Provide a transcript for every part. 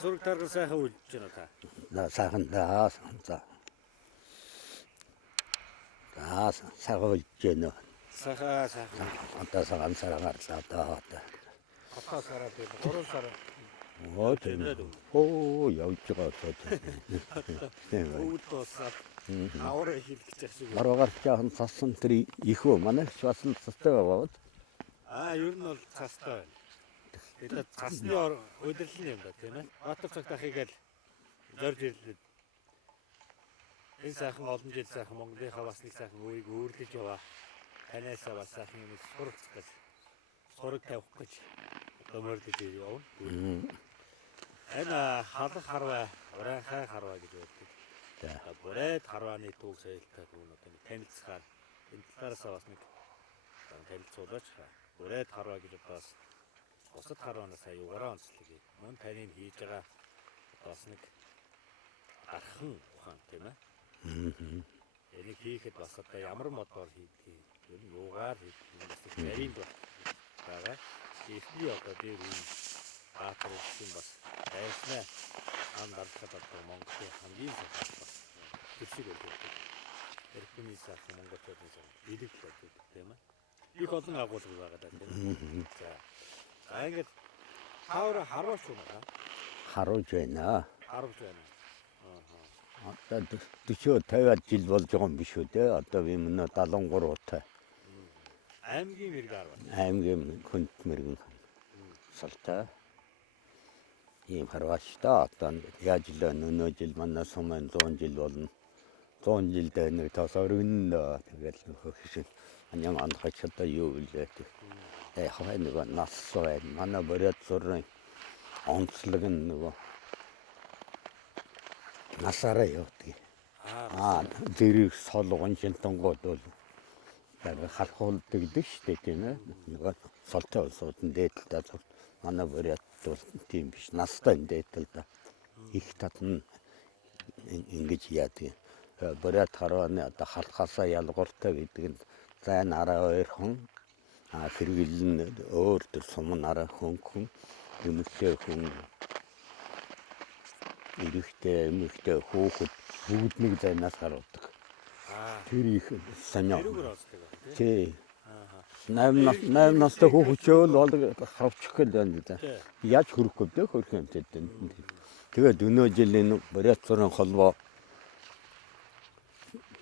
сураг тарга сайхан үлдэж байна та. сайхан за. За сайхан үлдэж байна. Сайхан. Одоо саргаар гарлаа одоо. Хатаа сараа дээр 3 сар. Явж байгаа одоо. Өвд дуусаад авраа хийх гэж байна. Маргааш жаахан цасан тэр ихөө манай бас л цастай байгаа. Ер нь бол цастай байна. Тэгээд цасны удирдал юм да тийм ээ. Баатар цагт ахыг л зорж ирлээ. Энэ сайхан олон жил сайхан Монголынхаа бас нэг сайхан үеийг өөрлөж яваа. Танайсаа бас сайхан юм сураг тавих гэж өмөрлөж явна. Энэ халах харваа, урайхай харваа гэж байдаг. Бүрээд харвааны түүх соёлтой түүн одоо танилцахаар энэ талаараас бас нэг танилцуулаач. Бүрээд харваа гэж бас бусад харваанаас аюугаараа онцлог. Мөн таны хийж байгаа бас нэг архан ухаан тийм ээ. Энийг хийхэд бас одоо ямар модоор хийдэг, ер нь юугаар хийдэг, нарийн байгаа. Ихний одоо дээр үе баатар улсын бас байснаа андалцаад одоо Монголын хамгийн сайхан бас төсөв өгдөг. Эрхний сайхан монголчуудын сайхан идэх байдаг тийм ээ. Их олон агуулга байгаа даа тийм. За ингээд хавар харуулж байна. Харуулж байна. Одоо 40-50 жил болж байгаа юм биш үү те. Одоо би мөн 73 таа. Аймгийн мэрэг арва. Аймгийн хүнд мэрэгэн салтай. Ийм харвааштай одоо яаж л өнөө жил манай сумын 100 жил болно. 100 жилдээ нэг тосоргоно тэгэл хөшин аням анхаач одоо юу вэ гэх. Хаваа нэг нас сой манай борят сурны онцлог нөгөө насаараа явдаг. Зэрэг солгон шинтангууд бол халахуулдаг гэдэг шүү дээ тийм ээ. Нөгөө солтой улсуудын дээдэлтэй манай борят бол тийм биш. Настай дээдэл да. Их татна ингэж яадаг. Борят харваны одоо халахаасаа ялгууртай гэдэг нь зайн араа 2 хон хэрэгэл нь өөр төр сум араа хүн юмхтэй хүн ирэхтэй хөөхд бүгд нэг зайнаас гаргадаг. Тэр их санаа. Тий. 8 настай хүүхчөөл бол хавчих гээл байна да. Яаж хөрөхгүй дээ хөрөх юмтэй. Тэгээд өнөө жилийн борят сурын холбоо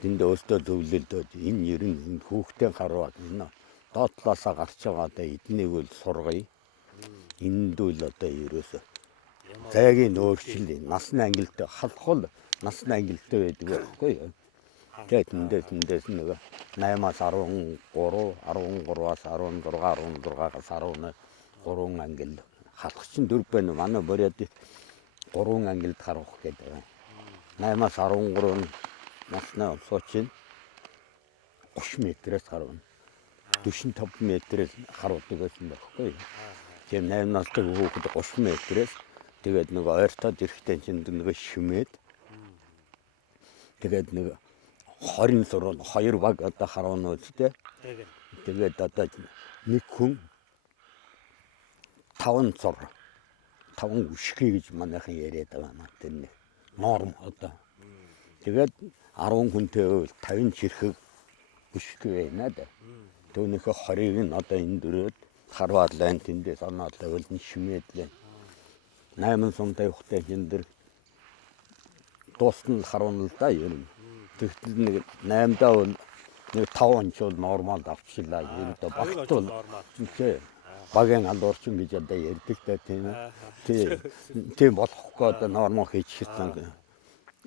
тэнд өөртөө зөвлөлдөөд энэ ер нь хүүхдэд харваад энэ доод талаасаа гарч байгаа одоо эднийг үл сургая. Энд үл одоо ерөөсө зайгийн өөрчлөл насны ангилалтай халахул насны ангилалтай байдаг байхгүй юу? Тэгээд тэндээс нэг 8-аас 13, 13-аас 16, 16-аас 11 3 ангил халах чинь 4 байна. Манай борят 3 ангилд харах гэдэг. 8-аас 13 насны олсооч 30 метрээс харвана. 45 метрээс харуудаг байсан байхгүй. Тийм 8 настай хүүхэд 30 метрээс тэгээд нэг ойртоод ирэхтэй чинь нэг шимээд тэгээд нэг 20 сурвал 2 баг одоо харвана үстэй. Тэгээд одоо нэг хүн 5 зур 5 үшхий гэж манайхан яриад байгаа юм тэр нэг норм одоо. Тэгээд 10 хүнтэй 50 чирхэг үшхий байна да. Түүнийхээ 20-ыг нь одоо энэ дөрөөд харваад лайн тэндээс оноод байвал нь шимээд лээ. 8 сумтай явахтай хиндэр дуусна харвана л да ер нь. Тэгтэл нэг 8-даа бол нэг 5 онцол нормал авчлаа. Ердөө багт бол багийн алуурчин гэж одоо ярьдаг та тийм ээ. Тийм болохгүй одоо нормал хийчихсэн.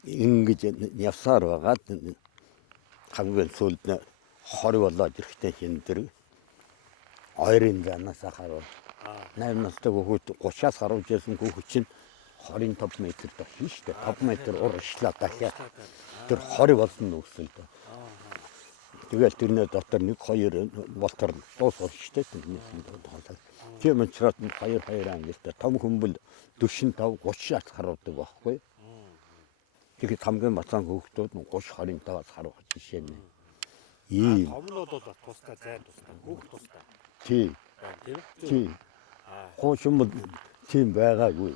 Ингэж явсаар байгаа. Хамгийн сүүлд 20 болоод ирэхтэй хиндэр ойрын занаас харав. 8 настай хүүхэд 30-аас гаруй жисэн хүүхэд чинь 25 метр дохно шүү дээ. 5 метр урагшлаа дахиад. Тэр 20 болсон нөхсөл дээ. Тэгэл тэрний дотор 1-2 болтор дуусах шүү дээ. Тийм учраас 2 ангилтай том хүмбэл 45 30-аас харуудаг байхгүй. Тэгэхээр хамгийн бацаан хүүхдүүд 30-25-аас харах жишээ нь. Ийм. Томнууд бол тусдаа зайн тусдаа хүүхд тусдаа. Тий. Хуучин бол тийм байгаагүй.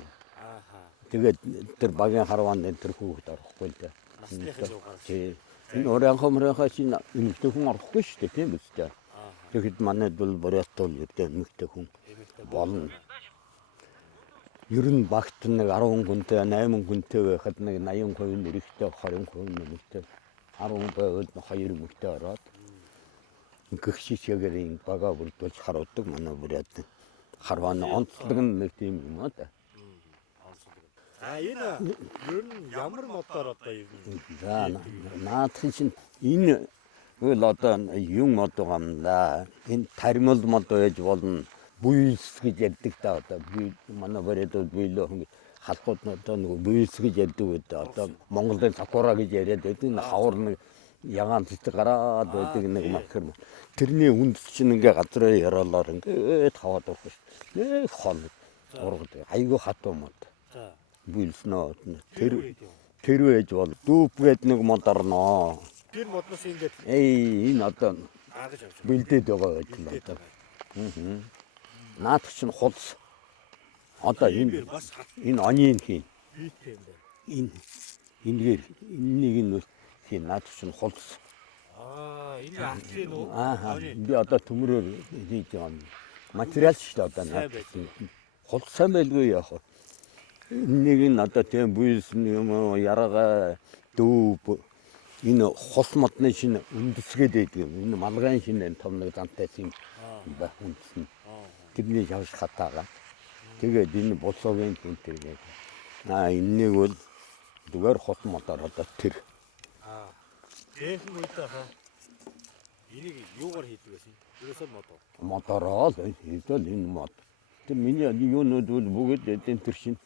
тэгээд тэр багийн харваанд энэ тэр хүүхэд орохгүй л дээ. Насныхын жуугаар. Тий. Энэ оройнхоо чинь эмэгтэй хүн орохгүй шүү дээ, тийм биз дээ. Тэгэхэд манайд бол бурятал гэдэг эмэгтэй хүн болно. Ер нь багт нэг 10 хүнтэй 8 хүнтэй байхад нэг 80% нэрэгтэй 20% нэрэгтэй 10% 2 эмэгтэй ороод гэх шишээгээр бага бүрдүүлж харуулдаг манай бурят харвааны онцлог нэг тийм юм аа да. Энэ ер нь ямар мотор одоо ер нь. За наадхан чинь энэ үл одоо юм мод байгаа юм да. Энэ тармил мод байж болно. Буйлс гэж яддаг та одоо би манай барьд буйлоо хүн халахууд одоо нэг буйлс гэж яддаг гэдэг одоо Монголын сакура гэж яриад байдаг нэг хавар нэг ягаан цэцэг гараад байдаг нэг махэр тэрний үнд чинь ингээ газраа яриалаар ингээд хаваад авах шүү. Нэг хол ургад айгүй хатуу мод. За. Буйлс нөө тэр байж бол дүүп гээд нэг мод орноо. Тэр модноос ингээд Энэ одоо аагаж авч бэлдээд байгаа байж л одоо. Наадах чинь хулс. Одоо энэ онийн хийн. хийтэй юм байна. Энэгээр энэнийг нь хийн наадах чинь хулс. Энэ ахлын уу? Би одоо төмрөөр хийж байгаа юм. Материал шүү дээ одоо наадах чинь. Хулс сайн байлгүй яах вэ? Энийг нь одоо тийм буйлс юм ярага дүүп энэ хос модны шинэ үндэсгээд байдаг юм. Энэ малгайн шинэ том нэг зантай юм байх үндэс нь. Тэрний явж хатаагаа. Тэгээд энэ босоогийн тэнтэйгээ. Энэнийг бол зүгээр хос модоор одоо тэр. Техник үедээ энийг юугаар хийдэг байсан? Ерөөсөө модоо. Мотороо л хийдэл энэ мод. Тэр миний юунууд бол бүгд энэ тэр шин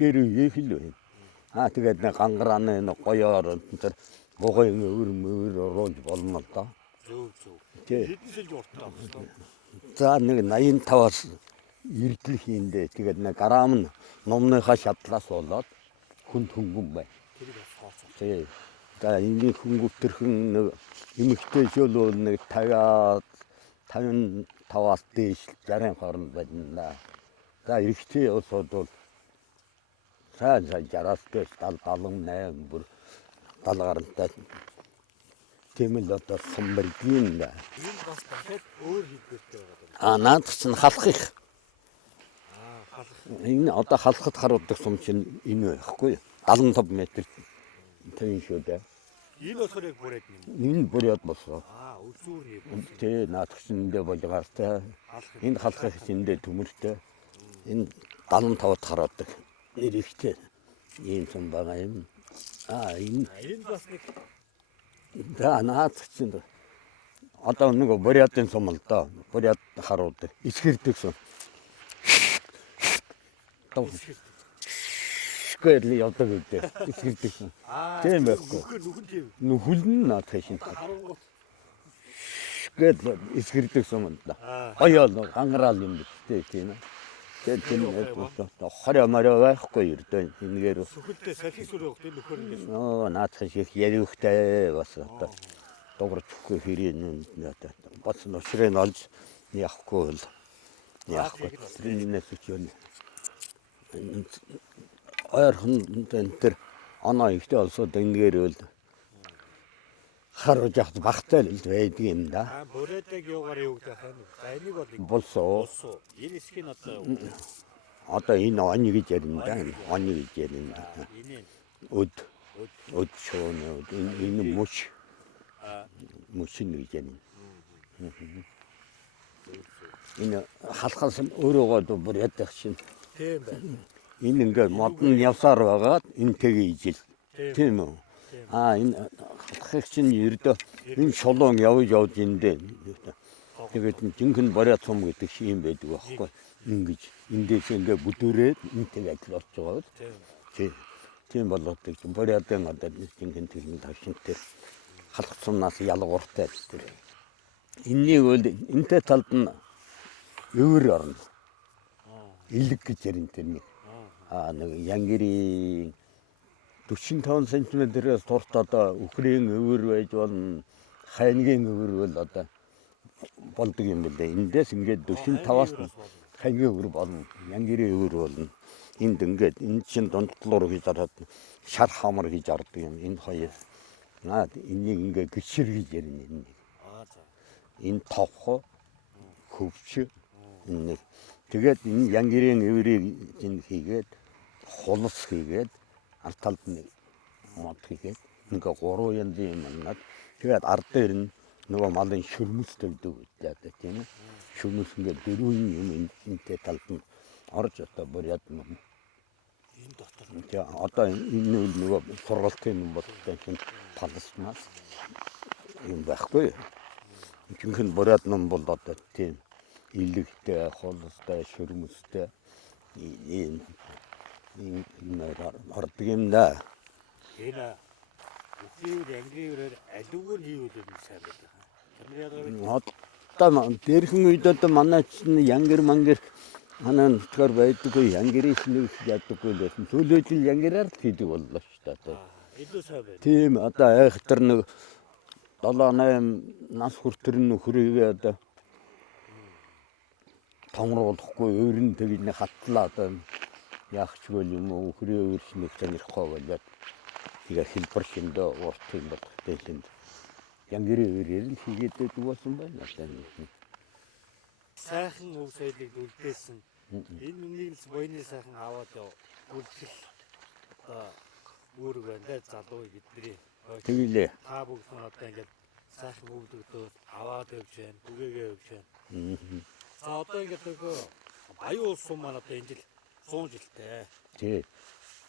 гэр хийхэл байна. Тэгээд нэг гангарааны нэг гоёор тэр бугын өвөр оруулж болно л да. Зөв. Тий. Хэдэн жил уртаа авсан. За нэг 85-аас эрдэл хийндээ тэгээд нэг грамм нь номныхаа шатлаас болоод хүнд хөнгөн бай. Тэр бас хооцоо. Тий. За энэ хөнгөвтөрхөн нэг эмэгтэй шөл нэг 55-аас дээш 60 хооронд байна. За эрэгтэй улсууд бол сайн 60-аас дээш 78 бүр 70 гарантай тийм л одоо сумбэрдийн да. Энэ бас дахиад өөр хийдгэртэй байгаа. Наадах чинь халах их. Халах. Энэ одоо халахад харуулдаг сум чинь энэ байхгүй юу? 75 м тийм шүү дээ. Энэ болохоор яг бүрээд юм. Энэ бүрээд болсон. Үзүүрний. Тэ наадах чинь эндээ болгаартай. Энэ халах их эндээ төмөртэй. Энэ 75-д хараадаг. Нэр ихтэй. Ийм сум байгаа юм. Энэ бас нэг За наадах чинь одоо нэг бурятын сум л доо. Бурят харуудаг. Исгэрдэг сум. Скэрли явдаг үедээ исгэрдэг сум. Тийм байхгүй. Нүхүлн наадах шин. Гэт исгэрдэг сум л да. Хоёол гангараал юм дээ тийм ээ. Тэгээд тийм хорё морё байхгүй ердөө энэгээр сүхэлтэй салхи сүрээ өгдөө нөхөр ингэ. Наадах шиг яриухтай бас одоо дуурч өгөх хэрэг надад бац нушрын олж явахгүй л яахгүй. Тэрнээс үчиэн ойрхон тэр оноо ихтэй олсод энэгээр л харуулж яхад багтай л байдаг юм да. Бүрээдэг юугаар юу гэдэг хань. За энийг бол Болсоо. Энэ эсхийн Одоо энэ оны гэж ярина да. Оны гэж ярина. энэ Өд шоно энэ мөч. Мөчн гэж ярина. Энэ халахаас өөрөөгөө бүр ядах шин. тийм байна. Энэ ингээд модон явсаар байгаад энэ тгий ижил. Тийм үү? Энэ халахыг чинь ердөө энэ шолон явж эндээ. Тэгээд жинхэнэ бариад сум гэдэг шиг юм байдаг байхгүй. Ингэж эндээс ингээд бүдүүрээд энтэй ажил болж байгаа. Тийм болоод бариадын одоо жинхэнэ техник тавшинтай халах сумнаас ялгууртай тэр. Энэнийг бол энтэй талд нь өвөр орно. Илэг гэж ярина тэрнийг. Нэг янгирийн 45 см-ээс турт одоо үхрийн өвөр байж болно. Хайнгийн өвөр бол одоо болдог юм билээ. Эндээс ингээд 45-аас хайгийн өвөр болно. Янгирийн өвөр болно. Энд ингээд энэ чин дундлуур гэж хараад шар хамар гэж арддаг юм. Энэ хоёр. Наад энийг ингээд гişэр гэж ярина энэ. За. Энэ товхо хөвч энэ. Тэгээд энэ янгирийн өврийг энэ хийгээд хулс хийгээд ард талд нэг мод хийгээд ингээ 3 янзын юм над. Тэгээд ард дээр нь нөгөө малын шүрмэс тавьдаг гэдэг тийм ээ. Шүрмэс ингээ дөрвөн юм энэтэй талд нь орж одоо бүр ядна. Энэ дотор Тэгээ одоо энэ нөгөө сургалтын юм болтой чинь палстмас юм байхгүй. Жинхэнэ бурят ном бол одоо тийм илэгтэй, холстой, шүрмэстэй ийм ордог юм да. энэ үхийр янгирээр алуугаар хийвэл сайн байдаг. Чамд яагаад Одоо дээрхэн үед одоо манай чинь янгир мангир ханаа нутгаар байдаггүй янгирийн шинийг яддаггүй л байсан. Сүүлийн жил янгираар л хийдэг боллоо шүү дээ. илүү сайн байна. Тийм одоо айхтар нэг 7-8 нас хүртэр нөхрийгээ одоо томруулахгүй өөрн тэгж нэг хатлаа одоо яахчгүй юм уу хөрөө өөрснөө сонирхгүй болоод тэгээ хэлбэр шиндөө урт юм бодохтой юм. Янгирийн өөрөөр л хийгээд байдаг болсон байна. Сайхан өв соёлыг үлдээсэн. Энэ үнийг л боёны сайхан аваад үлдэх одоо үүрэг байна даа залуу бидний. Тэгэлээ. Та бүгд нь одоо ингээд сайхан өвдөгдөө аваад явж байна. Бүгээгээ явж байна. За одоо ингээд нөгөө Баян улс сум маань одоо энэ жил 100 жилтэй. Тий.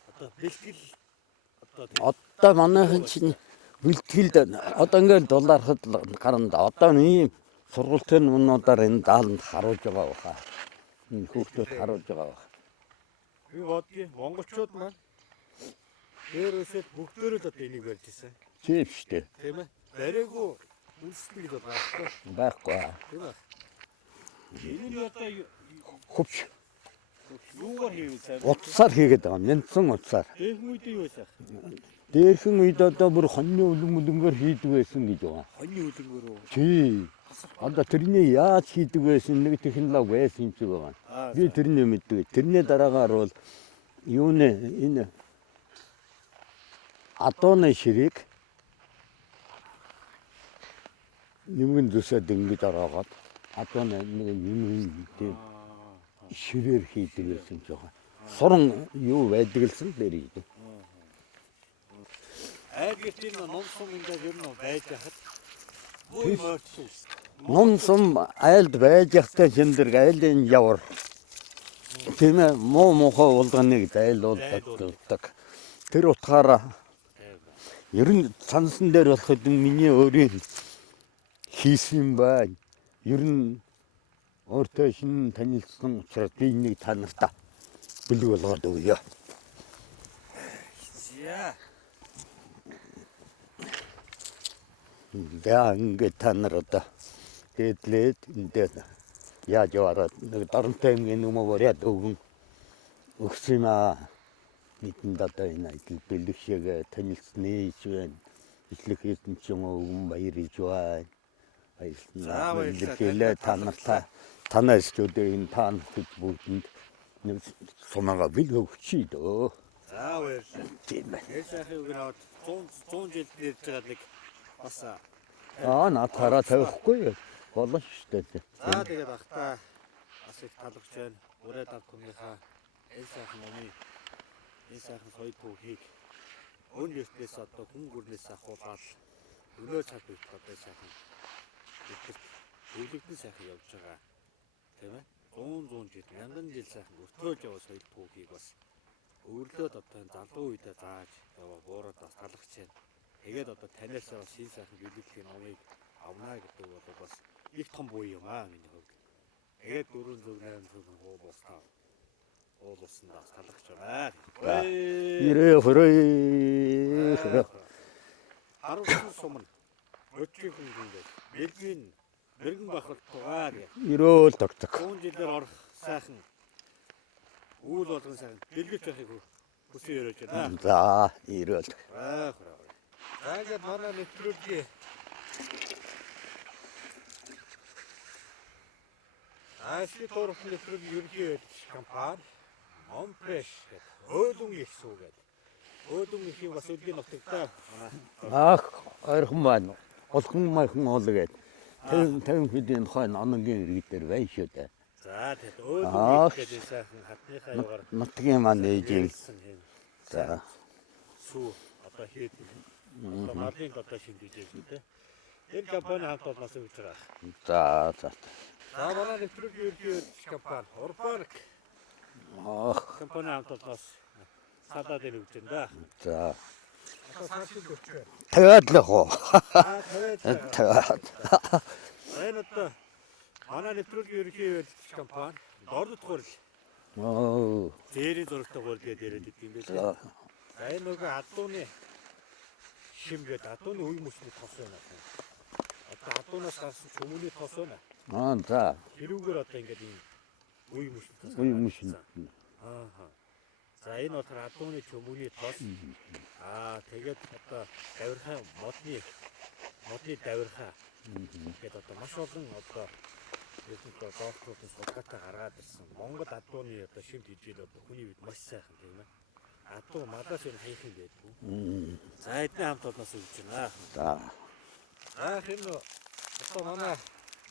Одоо бэлтгэл одоо Одоо манайхан чинь бэлтгэлд одоо ингээд дулаархад гарна. Одоо ийм сургуулийн өмнөдөө энэ дааланд харуулж байгаа баха. Энэ хүүхдүүд харуулж байгаа баха. би бодгийн монголчууд маань дээр өсөд бүгдөө л одоо энийг барьж ирсэн. Тийм шүү дээ. Тийм ээ. Барайгүй үндэслэл бол байхгүй. Байхгүй. Тийм ээ. Энэ нь одоо Хөвч юугаар хийвэл сайн? утсаар хийгээд байгаа. Мяндсан утсаар. Дээрхэн үед юу байсан? Дээрхэн үед одоо бүр хоньны үлэнгээр хийдэг байсан гэж байгаа. Хоньны үлэнгөр үү? Тий. Одоо тэрний яаж хийдэг байсан нэг технологи байсан юм шиг байгаа. Би тэрний мэддэг. Тэрний дараагаар бол юунэ энэ адууны ширийг нэмгэн зүсэд ингэж ороод адууны нэг юм тийм ширээр хийдэг байсан ч байгаа. Суран юу байдаг лсэн дээр хийдэг. Айл гэртийн ном сум ингээд ер нь байж хахад бүү мөрчсөн. Ном сум айлд байж явахтай шиндэр айлын явар. Тийм ээ муу муухай уулганыг зайлуулдаг. Тэр утгаараа ер нь сансан дээр болоход миний өөрийн хийсэн бай. Ер нь өөртөө шинэ танилцсан учраас би энийг та нартай бэлэг болгоод өгье. Яа. Яа ингээд та нар одоо дээдлээд эндээ яаж яваад нэг дарамтай юм юм уу яриад өгөн өгсөн юм аа. Нийтэнд одоо энэ бэлэг шиг танилцсны ижвэн ичлэх хэдэн ч юм уу өгөн баяр ижвэн. Баярлалаа та нартай танаас ч өдөр энэ та нарт бүгдэнд нэг сумага бэлэг өгчий дөө. За баярлалаа. Тийм байна. Ясахыг өгөөд 100 жил дээрж байгаа нэг бас Натаараа тавихгүй болно шүү дээ. за тэгээд ахта бас их таалагдж байна. Урайд ав хүмүүхаа ясахын өмнө ясахын соёл түүхийг өн ертнээс одоо хүн гүрнээс ахуулаад өнөө цаг үед одоо сайхан өглөгдөн сайхан явж байгаа. Тийм ээ. 100 жил, мянган жил сайхан өртөөлж яваа соёл түүхийг бас өвөрлөөд одоо энэ залуу үедээ зааж яваа буураад бас таалагдж байна. Тэгээд одоо таниасаа бас шин сайхан бэлтгэлийн номыг авнаа гэдэг бол бас их том буй юм аа миний хувьд. Тэгээд 408 хуу бустаа. Уулсан бас таалагдж байна. Ирээ хөрөө. Харуулсан сум нь өчиг хүн гэдэг. Бэлгийн мэрэгэн бахалт тугаар. Ирөөл тогтог. 100 жилээр орох сайхан үйл болгон сайхан бэлгэж байхыг хүсэн өрөөж байна. За, ирөөл. Тэгээд манай нэвтрүүлгийн Ажлын туурхны нэвтрүүлэг ерөнхий компани Монпреш гэдэг Өөлөн их сүү гэдэг. Өөлөн ихийн бас үлгийн нутагтай Ах ойрхон байна. Олхон майхан оолгээд. Тэгэн хэдийн хойно оногийн иргэн дээр байна шүү дээ. за тэгээд Өөлөн их гэдэг сайхан хатныхаа югаар Нутгийн маань ээжийн. За. Сүү одоо хэд одоо малын одоо шинжиж байгаа тийм. Энэ компани хамт олноос үүж байгаа. За. За манай нэвтрүүлгийн ерөнхий компани Урбанк Ах. компани хамт олноос салаад ийн өгч байна да. За. Одоо саршил өгчөө. Тэгээд л хоо. Тэгээд. Энэ одоо манай нэвтрүүлгийн ерөнхий компани дордод хурл Оо. зээрийн зурагтай хурл гэдэг яриад идэв юм байна. За энэ нөгөө адууны шим гэдэг адууны үе мөчний тос байна. Одоо адуунаас гарсан чөмөний тос байна. За. Тэрүүгээр одоо ингээд ийм үе мөчний тос. Үе мөчний. Аа. За энэ бол адууны чөмөний тос. Тэгээд одоо давирхан модны давирхан. Тэгээд одоо маш олон одоо өөртөө доктортын судалгаатай гаргаад ирсэн. Монгол адууны одоо шимт хижээл одоо хүний үед маш сайхан тийм ээ. Адуу малаас өөр хайхан байдгүй. За эдний хамт олноос үүж байна. За. Энэ одоо манай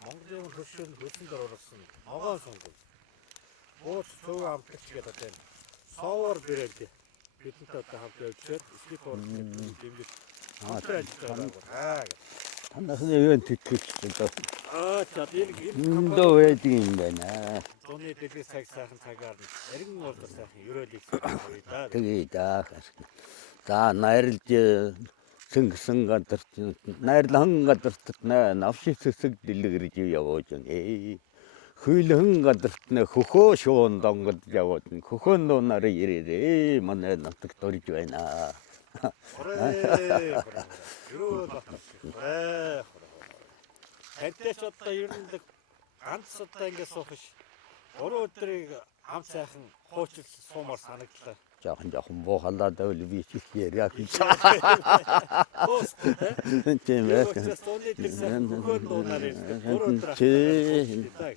Монголын хөршөөнд хөлсөнд орсон ногоон сонгол. Ууц төв амтлагч гэдэг одоо энэ совор брэнд бидэнтэй одоо хамт явжээд эсрэг туурын дэмжиж Танахны ивент тэтгэж одоо. за Эндөө байдаг юм байна. Зуны дэлгээс цаг сайхан цагаар эргэн уулзах сайхан ерөөлийг хийе да. Тэгээ да. За найрлж сэнгэсэн гадарт найрлан гадарт навшиг цэцэг дэлгэрж явууж байна. Хүйлхэн гадарт хөхөө шуун донгод яваад хөхөн дуунаар ирээрээ манай нутагт орж байна. Хэдэж одоо ер нь ганц одоо ингэ суух ш. 3 өдрийг ам сайхан хуучилсан суумаар санагдлаа. Жоохон буухалаад байвал би чих яриа гэж. Пост Тийм ээ.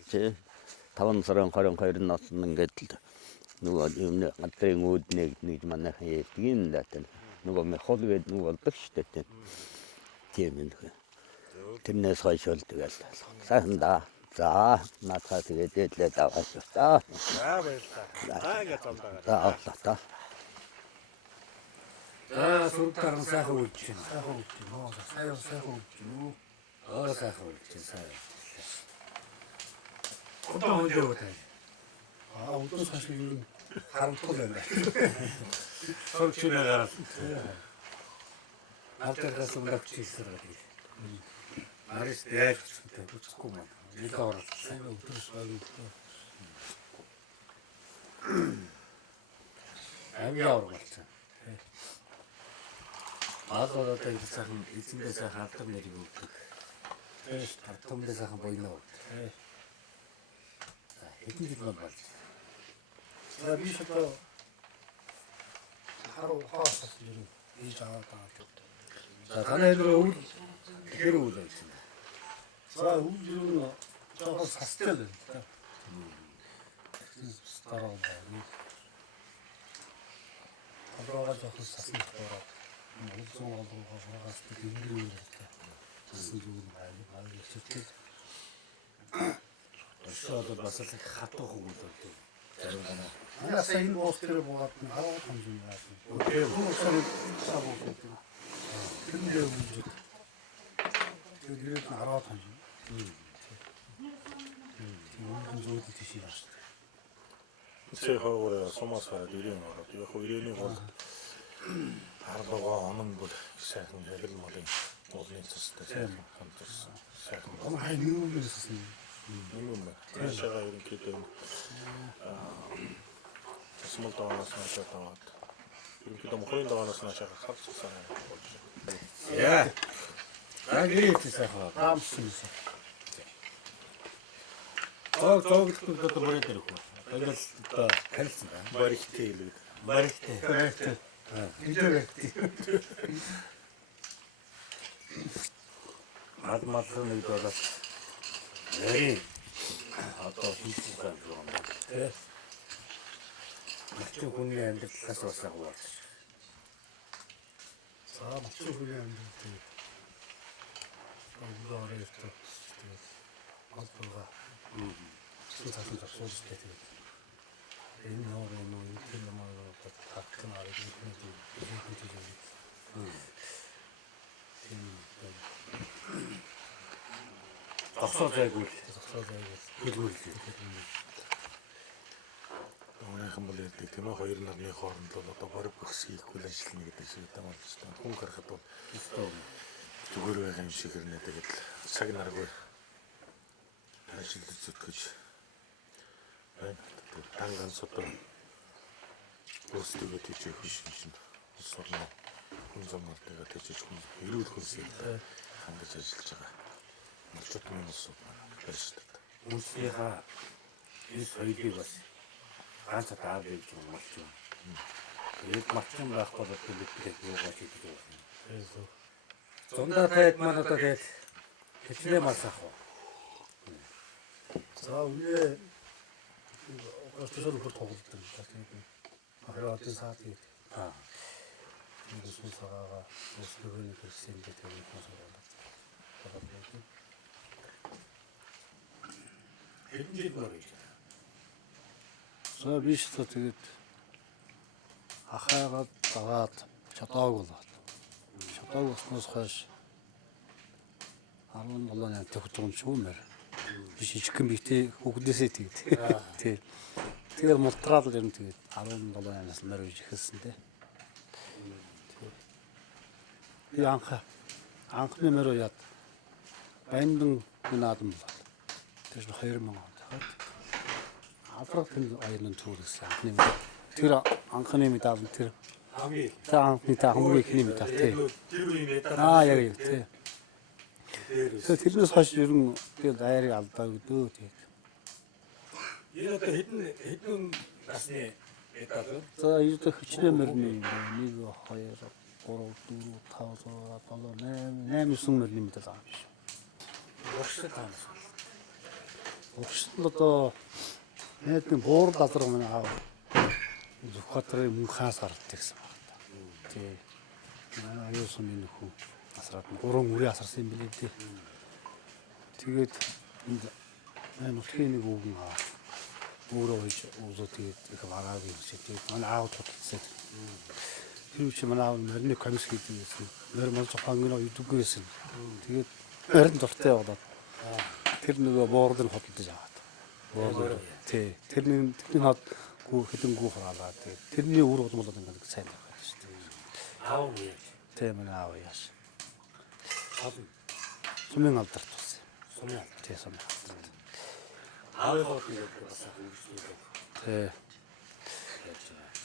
Чи 5 сарын 22 наснд ингээд нөгөө юм гадрын үүднийг нэг манайхан ярьдаг юм даа. Нөгөө мехол гэдэг нэг болдог шүү дээ. Тийм юм. Тэрнээс хойш бол тэгэл сайхан да. За наатаа тэгээд дээдлээ даваад та. За баярлалаа. Ингээд зомдоо. За авлаа. За сүрдээр сайхан үлж байна. Сайхан үлж байна. Сайхан үлж байна. Сайхан үлж байна. Одоо хонжоо байна. Өдөөс хойш юу харамтгүй байна. Сорчны гараад. Алтаргаас өмнөх чийсэр гэдэг. Арис яаж ч үзэхгүй маа. Нэг орол. Сайн өдөөс байна. Амиа оролцсон. Аалаа тэгээд сайхан эзэндээ сайхан алдар нэрийг өгдөг. Тартамдаа сайхан боёно. Хэдэн жил болж. За би ч одоо харуу хаасаас юм ийж аваад байгаа. За танай нэр өвл тэгэхээр өвл байсан. За үйл юу жоохон састай л байна. Стараа байна. Абрага жоохон састай байна. Улсын олонгоос тэнгэрийн үйлдэл. Сасан зүйл байна. Эсвэл Өшөөд бас л хатуу хүмүүс болдог. Зарим гана. яа сайн уус дээр буугаад 10 хоног яасан. Окей. Хүмүүсээ сабууд. Тэндээ үйлдэл. Тэгээд 10 хоног. Мөнгө зөөд тийш яаш. Цэхоор сумасаа дөрөв ороод яг хоёрын бол харлага онон бүр сайхан хэл малын уулын цэстэй хамтарсан. Сайхан Ом хай юу гэсэн. юм. Тэшээгээ ерөнхийдөө смол таваас наашаад ерөнхийдөө мохрын таваас наашаад хавцсан болж байна. Яа. Агрит сайхан. Таамсан. Зоогдсон одоо бүрээд ирэх үү. Тэгэл одоо харилцсан байна. Барихтэй хэлээд. Барихтай. Мал нэг болоод ярийн одоо хийх юм байна. Тэ. Малчин хүний амьдралаас бас яг уу. За малчин хүний амьдрал Өнгөөр ирдэг. Тэгээд албага. Цаасан зурсуулж тэгээд энэ нөрөө энэ намайг татсан арга Зогсоо зайгүй. хэлмэл. Өөрийнх нь бол ярьдаг тийм ээ хоёр нарны хооронд бол одоо бориг бөхс хийхгүй л ажиллана гэдэг шиг юм байна л та. Хүн харахад бол зүгээр байх юм шиг хэрнээ тэгээд цаг наргүй ажиллаж зүтгэж байна. Танган содон өөрсдөө тийж хөшин улс орны хүн замуудыг тийж хүн эрүүл хүнсээ хангаж ажиллаж байгаа. Малчууд минус байна шүү дээ. Үнсийнхаа энэ соёлыг бас ганц таа байж байгаа малчин. Тэгээд малчин байхгүй бол бид юугаа хийж байгаа. Зундаа таад маань одоо тэгээд хичнээн мас ах уу. За үнэ өөртөө тоглолт юм. Тэгээд ахаа одоо саад ийм. Энэ сусараа өөрсдөө хэлсэн гэдэг юм байна. Хэдэн жил болж байна? За биш та тэгээд ахаагаад дагаад чадаагүй болоод. Чадаагүй болсноос хойш 17 он төгссөн шүүмээр биш ичгэн битээ хөглөөсөө тэгээд. Тэгээд мултраад л юм тэгээд 17 оноос мөр үж ихсэн те. Би анхны мөрөө яд баяндан наадам болоод. Тэр 2000 онд. Африкийн аяны түүхээс анхны тэр анхны медаль тэр хамгийн анхны ихний медаль тий. Яг тий. Тэрнээс хойш ер нь тэгээд айрыг алдаагүй дөө тий. Энэ одоо хэдэн насны медаль вэ? За ердөө хичнээн мөрний 1 2 3 4 5 6 7 8 мөрний медаль авсан биш. Уршил таанаас. Уршил одоо нэг буур лазар мөн аав. Зүхбаатарын мөнхаас гардаг гэсэн байна. Тий. Аюусан минь нөхөө асраад 3 үрээ асарсан юм билээ тий. Тэгээд энд нутгийн нэг үгэн аа. Өөрөө хийж уусаа тэгээд их вараад юм шиг тий. Манай аав туталсан. Тэр үчи манай аав мөрний комисс хийдэг гэсэн. Мөр мал цохонгоо юдгүй байсан. Тэгээд мөрн дуртай болоод тэр нөгөө боорд нь хөдөлж аваад. Боорд тий. Тэрний хад гүү хэдэнгүү хараалаа тий. Тэрний үр болмол ингээд сайн байгаа шүү дээ. Аав уу яаж? Тий манай аав яаш. Олон Сумын алдарт болсон. сумын. Тий сумын алдарт. Аавын хоолны бас хөвгчлээ. Тий.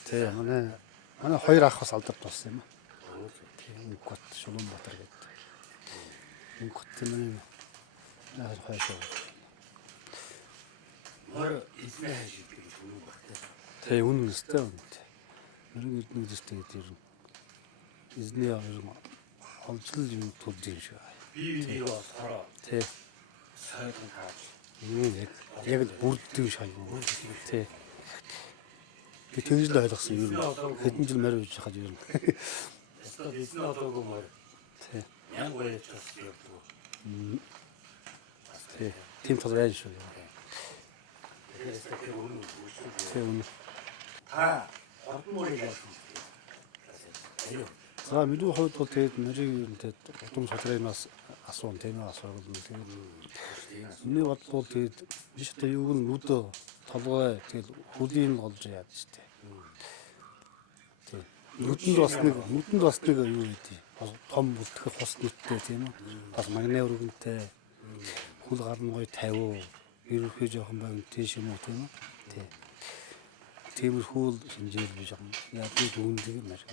Тий манай хоёр ах бас алдарт болсон юм аа. Тий Өнгөт Шулуунбаатар гэдэг. Өнгөт миний наад хойшоо. Мөр эзнээ хийдэг юм байна. Тий үнэн өстэй үнэ. Мөрөг эднүүд өстэй гэдэг юм. Эзний хоёр олзол юм тул юм шиг. Би бас хараа. Тий. Сайхан таач. Яг л бүрддэг шай. Тий. Би тэгж л ойлгосон юм. Хэдэн жил морь үйж хаад юм. Эсвэл эзнээ одоогүй мөр. Тий. Яг гоёч бас явдаг. Тий. Тим тол байж шүү. Тэгэхээр тэр үнэн үгүй. Тий үнэ. Та ордон мөрийг яасан бэ? За миний хувьд бол тэгээд нэрийг тэгээд удам содрынаас асуун тийм ээ асуугаад тэгээд миний бодол бол тэгээд биш одоо юу гэн нүдөө толгой тэгээд хөлийн олж яад штэ. Тэг. Нүдэнд бас нэг юу гэдэг. Том бүтгэх хос нүдтэй тийм үү. Бас магнит өргөнтэй. Хөл гарн гоё 50. Ерөнхий жоохон байг тийш юм уу тийм үү. Тэг. Тиймэрхүү шинжээр би жоохон яг үүндэг юм шиг.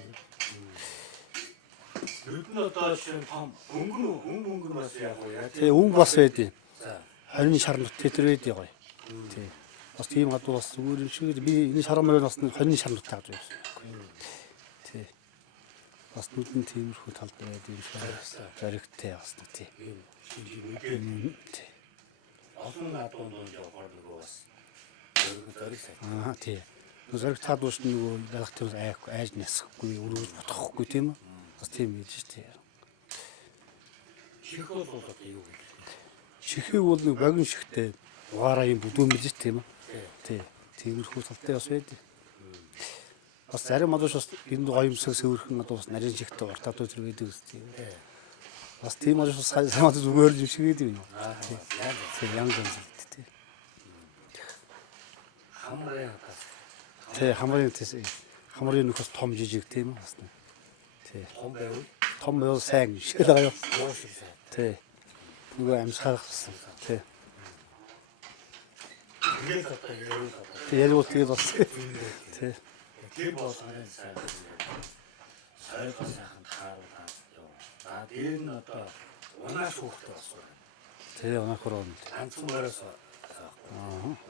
Нүдэн одоо шинэ том өнгөн бас яг уу яа. Тэг өнгө бас байдیں۔ За. 20 шар нүд тетэр байдیں۔ Гоё. Тэг. Бас тийм гадуу бас зүгээр юм шиг би энэ шармаар бас 20 шар нүд тааж байсан. Тэг. Бас нүдэн тиймэрхүү талд байдаг юм шиг. Заригтай бас нэг тий. Шинжийг мэдээ. олон адуунд явахаар нөгөө бас зориг сайт. Аа тий. Зориг цаад дуус нөгөө ялах тийм айж нясахгүй, өргөж бодохгүй тийм үү? Бас тийм юм шүү дээ. Чих бол одоо юу гэж. Чихийг бол нэг богино шигтэй угаараа юм бүдүүн мэдэж тийм үү? Тий. Тиймэрхүү талтай бас байдаг. Бас зарим адууш бас энэ гоё юмсаг сөөрхөн адуу бас нарийн шигтэй уртаад өдр байдаг үстэй. Бас тийм адууш бас самаад зүгээр юм шиг байдаг юм. Тий. Янз янз тий. Хамрын Тий, хамрын нөхөс том жижиг тийм үү? Бас. Тий. том байвал Том байвал сайн шиг л байгаа юу? юу шиг сайт. Тий. Нөгөө амьсгалах гэсэн. Тий. Тэгэл одоо ярил одоо. Тий, ярил тэгээд бас. Тий. Тэр болгоны сайт. Сайт сайхан тааруулаад ёо. За дээр нь одоо унааш хөөхтэй бас байна. Тий, оноо хороо. Ганцхан бараас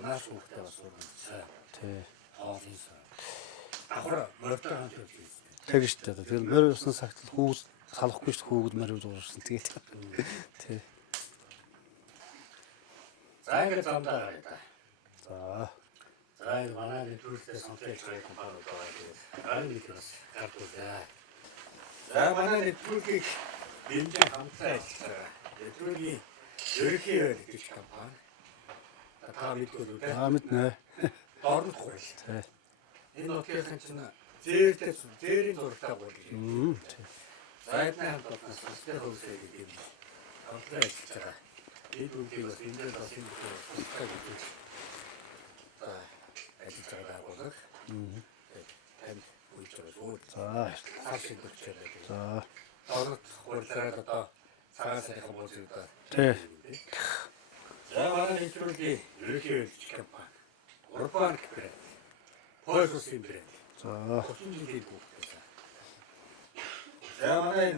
унааш хөөхтэй бас байна. Сайн. Тий. Хоолын сайн. Ахра мөртөө хамт хийсэн. Тэг штэ. Тэгээд морь усны сагтал хүүг салахгүй шүү хүүгд морь дуурсан. Тэгээд. Тий. За ингэ замдаа гараа. За. За энэ манай нэвтрүүлэгтээ сонслож байгаа компани байгаа тэгээд гарын нэвтрүүлэгс гардуулаа. За манай нэвтрүүлгийг бэлэн хамтаа ажиллаж байгаа. Нэвтрүүлгийн ерөнхий байдагч компани. Та мэдгүй үү? Аа мэднэ. Орнох хурал. Тий. Энэ нотгийн чинь зээрийн дуртай гол юм. Тий. За энэ хамтаас сүстэй хөвсэй гэдэг юм. Хамтаа ажиллаж байгаа. Энэ үгийг бас энэ дээр бас энэ бүхэн за ажиллаж байгаа болох. Танд үеж байгаа шүү. За. Цааш шийдвэрчээр байдаг. За. Орнот хурлаараа одоо цагаан сарын хүмүүс үүдэг. Тий. За манай нэвтрүүлгийн ерөнхий үйлчлэг компани Урбан брэнд. Пойсусын брэнд. За. 30 жилийн хүүхдтэй. За манай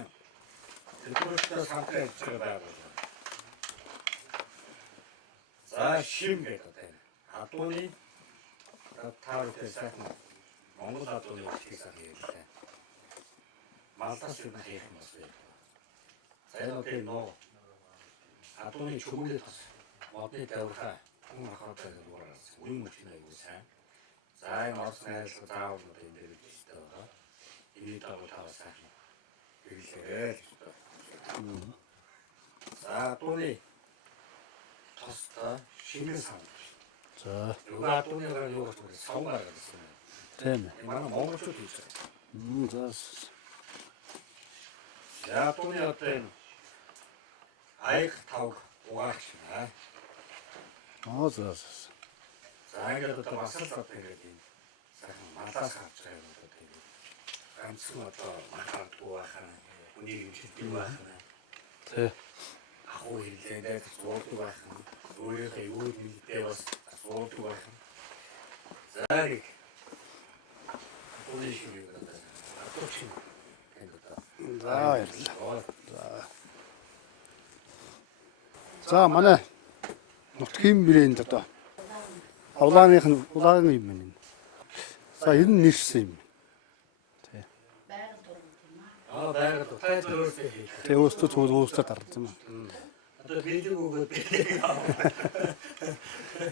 нэвтрүүлгээс хамтаа ажиллаж байгаа. За шим гэдэг байна. Адууны таартай сайхан Монгол адууны ихийг санагдаа. Малтас юм хийх юм байна. За энэ одоо нөө адууны чүмлэл бас модны тавирхай хүн ахаатай зурагаас үн мөчнөө юу сайн. За энэ орс найрал заавал энэ дээр бичтэй байгаа. Энэ дагуу таваас сайхан биглээ л байна. За адууны тоста шинэ сан. За. Нөгөө адууныгаар юу гэж вэ? Сав гаргаад ирсэн. Тийм. Манай монголчууд хийж байгаа. За. Японы одоо энэ аяг тавг угаач наа. Аа за. За ингээд одоо бас л одоо ингээд юм сайхан малаас харж байгаа юм одоо тэгээд ганцхан одоо махардгүй байхаа үнийг хилдэг байхаа Тий. ахуу хэлээд зурдаг байхаа өөрийнхөө юу мэдээ бас зурдаг байхаа за нэг үнийг шиг одоо атууч За баярлалаа. За манай нутгийн брэнд одоо улааны юм байна. За энэ нь нэрсэн юм. Тий. байгаад таа төрөөсөө хийх. Тэ өөртөө цуглуулсаар дарлсан юм. Одоо биелэг өгөөд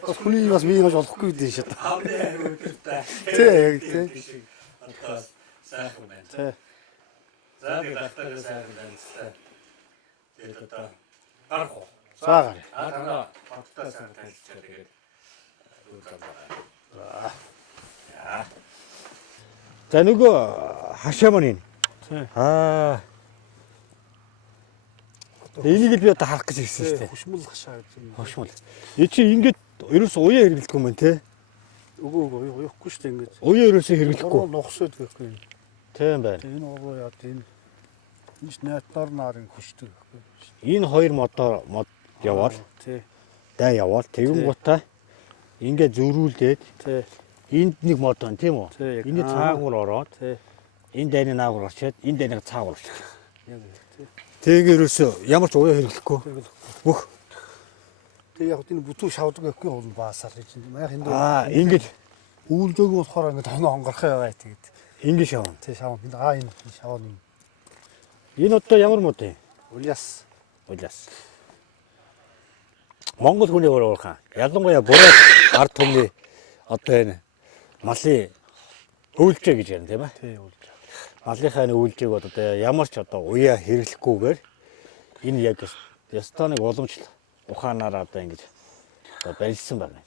Бас хүний бас мийгаж болохгүй дээ шээ. авны өдөртэй. Тий яг тий. Одоо сайхан байна. Тий. За тэгээд ахтараа сайхан байна. Тэгээд одоо гарах уу? За гараа. Танаа хаттай сайхан танилцчаа тэгээд өөр замаа. За нөгөө хашаа маань. Тий. Энийг л би одоо харах гэж ирсэн шүү дээ. Хушмал хашаа гэж юм. Хошмол. Энд чи ингээд ерөөс уяа хэрэглэхгүй юм те. Үгүй уяхгүй шүү дээ ингэж. Уяа ерөөсөө хэрэглэхгүй. Нухсууд гэхгүй. Тийм байна. Энэ уу яа тийм. Энд найтнаар нарын хүчтэй гэхгүй. Энэ хоёр мод яваад Тий. дай яваад тэгэн гутаа ингээд зөрүүлдээд Тий. энд нэг мод байна тийм үү? Тий. Эний цаагуур ороод Тий. энэ дайны наагур орчоод энэ дайныг цаагуур орчих. Яг тий. Тэгээ ерөөсөө ямар ч уяа хэрэглэхгүй. Бүх Тэг яг энэ бүтэн шавдаг гэхгүй бол баасаар гэж юм. Яг энэ ингэж үүлжөөг болохоор ингээд хоноо хонгорхоо байгаа тэгээд. ингэж явна. Тий шавн. Энэ энэ шавн юм. Энэ одоо ямар мод юм? Уляс. Улаас. Монгол хүний уурхаа. Ялангуяа буруу ард түмний одоо энэ малын өвлжээ гэж ярина тийм ээ. Тий үлж. Малынхаа өвлжээг одоо ямар ч одоо уяа хэрэглэхгүйгээр энэ яг ёстой нэг уламжлал ухаанаар одоо ингэж одоо барилсан байна.